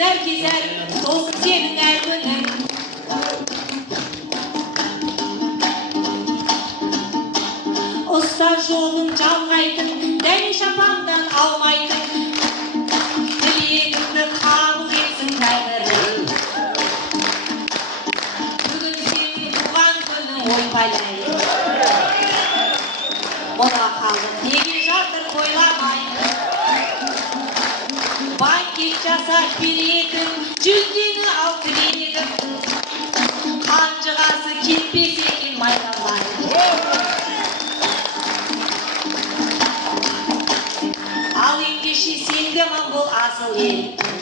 нәркезәр, толсын сенің әр күнің. Ұста жолын жалғайтын, дәме шапандан алмайтын, тілегімді қабыл етсін тәңірім. Бүгін сенің туған күнің ойпайлайын. Мұна қалып неге жатыр ойламай, банкет жасап беретін, жүздені ал тілегім. Қанжығасы кетпес екен майданбай. Ал ендеше сенде ман бол асыл ел.